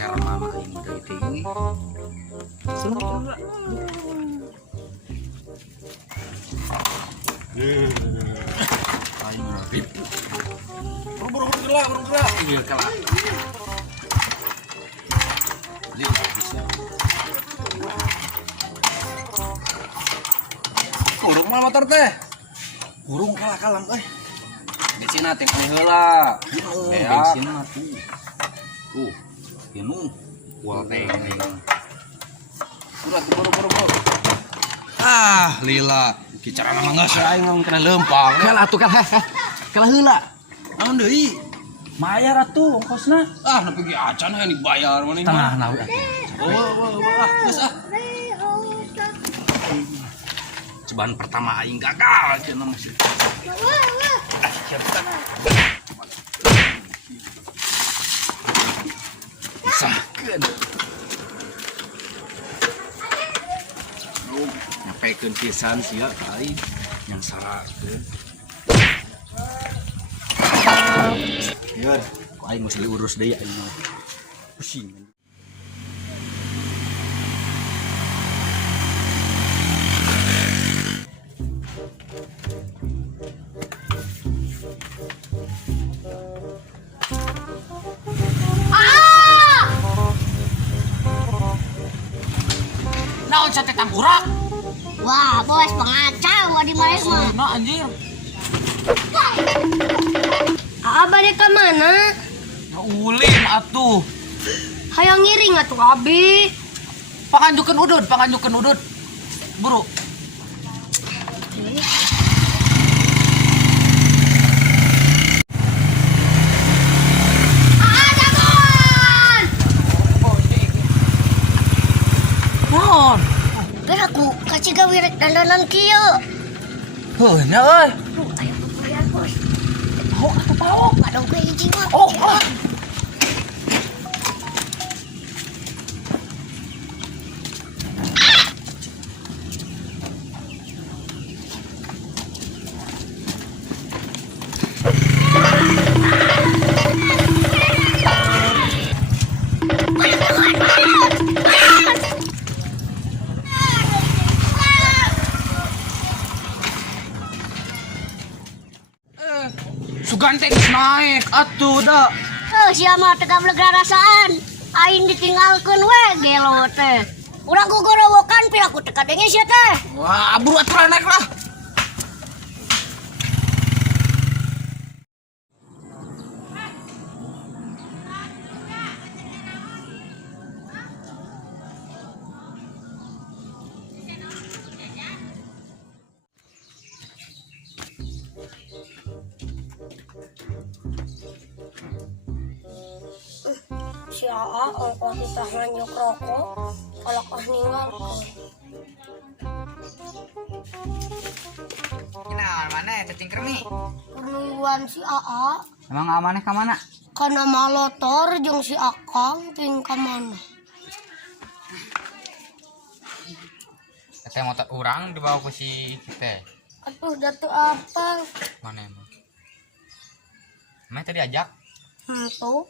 Karena mama ini dari tinggi. Sebentar. Ayo ngapit. Buru gerak. Iya kalah. Dia bisa. Kurung mah motor teh. Kurung kalah bensin teh heula. Bensin tuh. Ini wal teh. Buru. Lila. Kicara mah geus aing mah kena lempang. Kalah atuh kalah heula. Naon deui? Bayar atuh ongkosna. Nepi ge acan he dibayar mah. Tengah na udah. Geus Cobaan pertama aing gagal cenah mah. Sahkeun. Nyapekeun pisan sia ka aing yang sarakeun. Yeun, ku aing mesti urus deui aing mah. Pusing. Naon sate tangkurak? Wah, bos pengacau di mana mah. Nah anjir. Balik ke mana? Ya ulin atuh. Hayang ngiring atuh abi. Panganjukeun udud. Buru. Jagoan! Naon? Biar aku kasih gawe rek dandanan kieu. Heuh nya euy. Ayo bayar bos. Pauk atuh pauk. Ada gue hiji mah. Oh. Sugante geus naik atuh da. Sia mah teu gablek rasaan. Aing ditinggalkeun we gelo teh. Urang gogorowokan piraku teu kadenge sia teh. Wah, buru atuh naik lah. Si Aa ongkos ditah nganyuk rokok kalau kah ninggalkeun. Nah, mana cacing kremi? Perluan si Aa Emang amaneh ka mana? kana malotor jeung si Akang ting ka mana. Teh motor urang dibawa ku si teh. Atuh datu apa? Mana emang? Emang tadi ajak Tuh.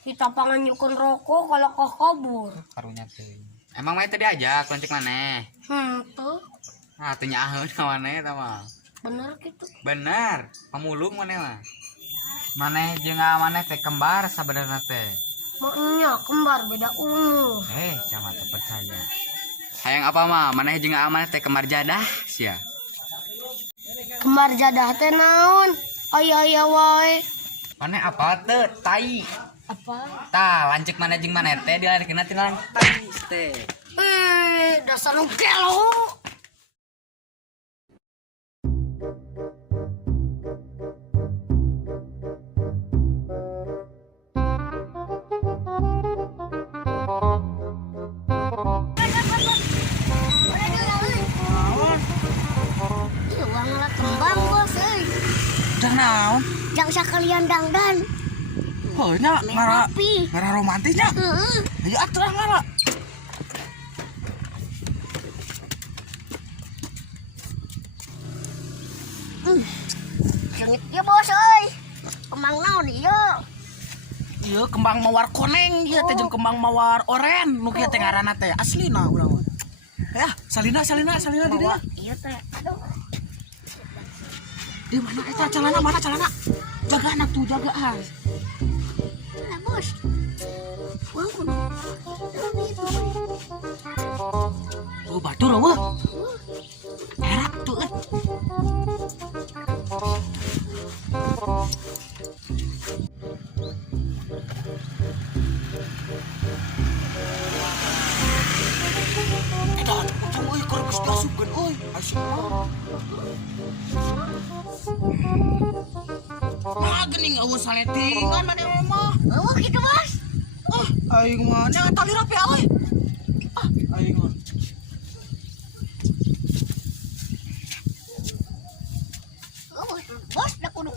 Kita panganyukeun rokok kalau kah kabur. karunya teh. Emang mah tadi ajak loncek maneh. Tuh. Nah, teu nyaeun ka maneh eta mah. Bener gitu. Bener, pamulung maneh mah. Maneh jeung maneh teh kembar sabenerna teh. Maknya kembar beda umur. Jangan teu percaya. Hayang apa mah? Maneh jeung maneh teh kembar jadah sia. Kembar jadah teh naon? Aya wae. Maneh apa teu? Tai. Apa? Tah, lanceuk maneh jeung maneh teh dilarikeun tina tai teh. Dasar nu gelo. naon? Jang sakalian dangdan. Heuh nya ngara Rapi. ngara romantisnya. Heeh. Ayo atuh ngara. Sengit ya bos euy. Kemang naon ieu? Ieu kembang mawar koneng, ieu teh jeung kembang mawar oren. Nu kieu teh ngaranna teh aslina urang mah. Ya, salina di dieu. Ieu teh. Aduh. Di mana eta mana calana? Jaga anak tuh, jaga ah. Lah bos. Wangkun. Oh, batur eueuh. Erak tuh eh. Edan, tunggu euy keur geus diasupkeun euy. Asik. Ah, geuning eueuh saletingan maneh mah. Eueuh kitu bos. Ah, aing mah nya tali rapi euy. Ah, aing mah. Bos da kudu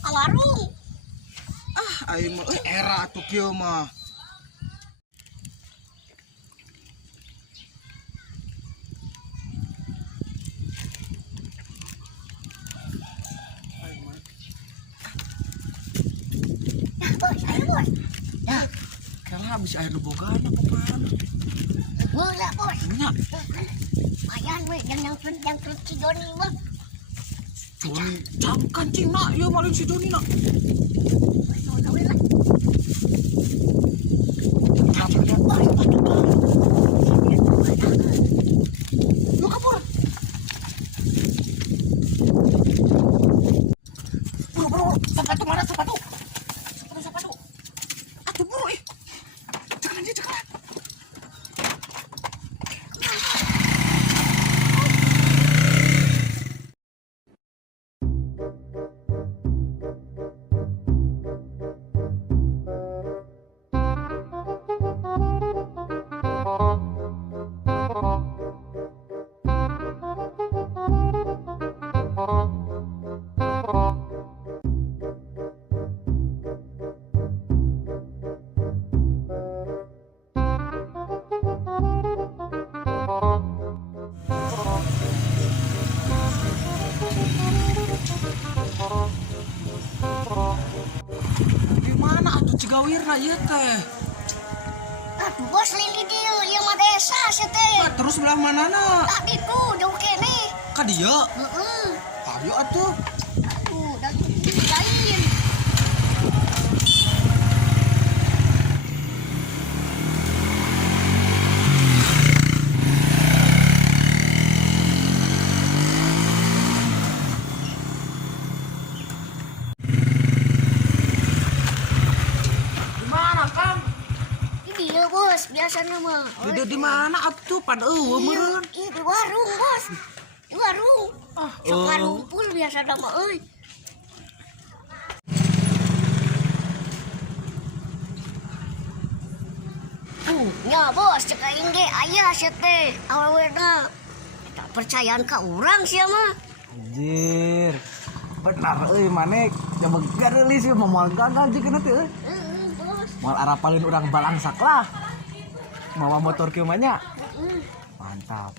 ka warung. Ah, aing mah era atuh kieu mah. Bos, ayo bos. Kala habis air lebogan apa pan? Gula bos. Nya, Mayan we yang si Doni mah. Joni, jam kancing nak, ieu maling si Joni nak. Jam dia bos patuh kan. Lu kabur. Buru, sepatu mana sepatu? Sepatu. Atuh buru ih. Cekalan dia cekalan. Di mana atuh cigawirna ieu teh? Aduh bos lili dieu, ieu mah desa sih teh. Nah, terus belah manana? Tadi tuh jauh kene. Ka dieu? Heeh. Ayo atuh. Aduh, dan lain. Di mana, Kang? Ini ya bos, biasanya mah. Di mana atuh pada eueuh meureun? Ih, di warung bos. Di warung. Ah, Sok ngarumpul biasa nama euy. Ya bos, cek aing ge aya sia teh. Awalna tak percayaan ka urang sia mah. Anjir. Benar euy manek. Ya begar deui sih moal gagal jeung kieu teh. Heeh, bos. Moal arapalin urang balangsak lah. Mawa motor kieu mah nya. Mantap.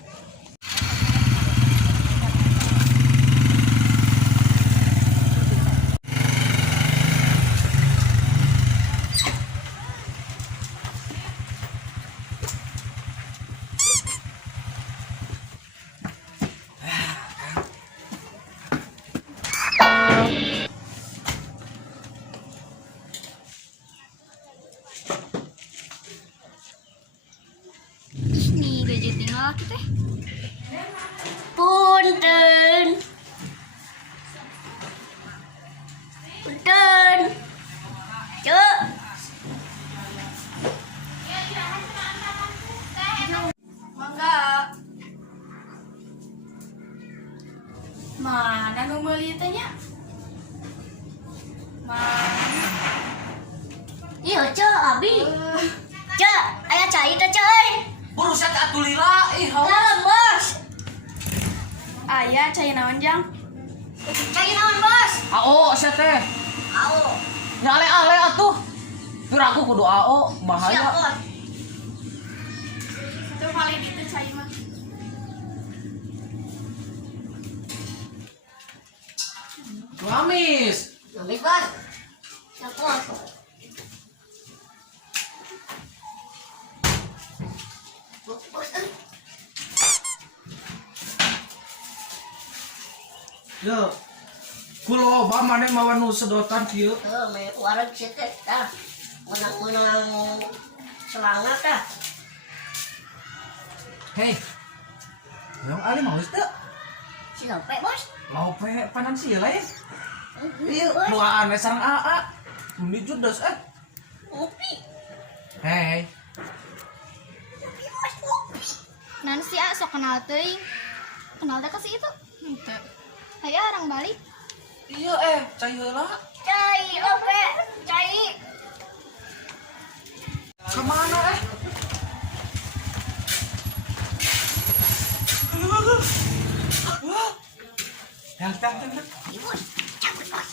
Ini gadget tinggal teh. Punten. Punten. Cuk. Mangga. Mana nu meuli teh nya? Mana? Iya, Cuk, abi. Cuk, aya cai teh, Cuk euy. Burusan atuh lila ih hawa. Dalam, Bos. Aya cai naon jang? Cai naon bos? AO sia teh. Au. Ya ale-ale atuh. Pira aku kudu AO, Siap bahaya. bos. Itu paling itu cai mah. Gamis. Ngambil bos. Siap bos. Bos, Ya. Kulo ba maneh mawa nu sedotan kieu. me wareg sieu teh tah. Menang-menang selangna tah. Hei. Yang ali mau teu? Siapa bos? Lope panan sih lain. Ieu duaan we sareng AA. Bumi judes Ngopi. Hei. Nanti ah sok kenal teuing. Kenal teh ka si itu? Henteu. Aya orang balik. Iya cai heula. Cai oke, cai. Kemana Yang Bos, cabut bos.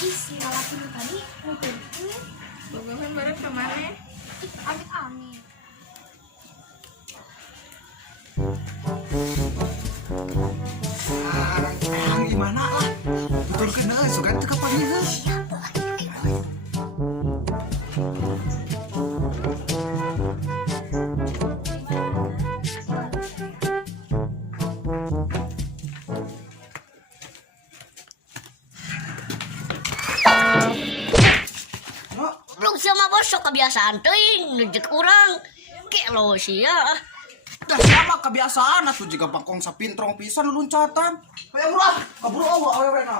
Ih, si lalaki nu tadi nutup. Bogohan bareng kemana? Ih, amit-amit. Gimana lah? Tuturkeun euy sugan teu kapanggih. Belum sama bos sok kebiasaan teuing ngejek urang. Kelo sia. Dah sama kebiasaan atuh jika pakong sapintrong pisan loncatan. Aya murah, kaburu awewe awewe na.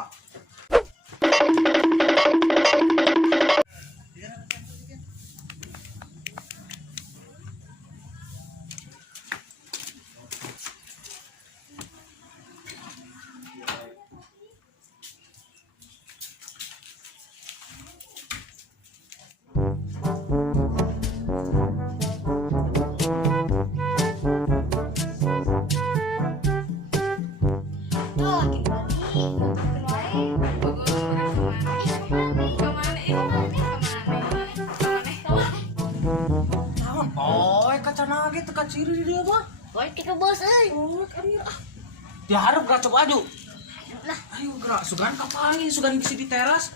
Tuh, laki tadi nutupin wae. Bogohan bareng kemana? Naon? Oh, kaca nage teu kaciri di dieu mah. Balik ke bos euy. Diharap gerak coba aju. Ayo gerak sugan kapangi, sugan bisi di teras.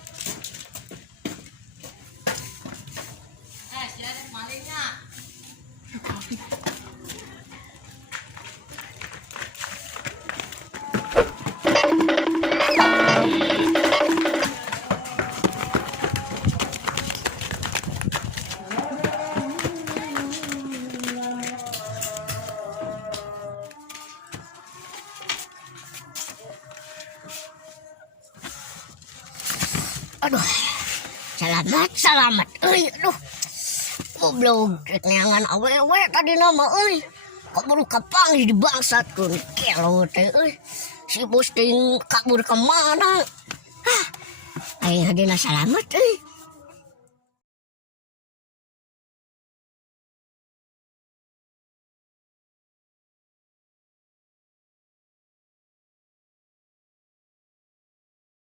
Aduh. Selamat. Euy, aduh. Goblok rek neangan awewe tadi nama euy. Kabur kapanggih di bangsatkeun kelo teh euy. Si bos teh kabur kemana? Hah. Aing hadena selamat euy.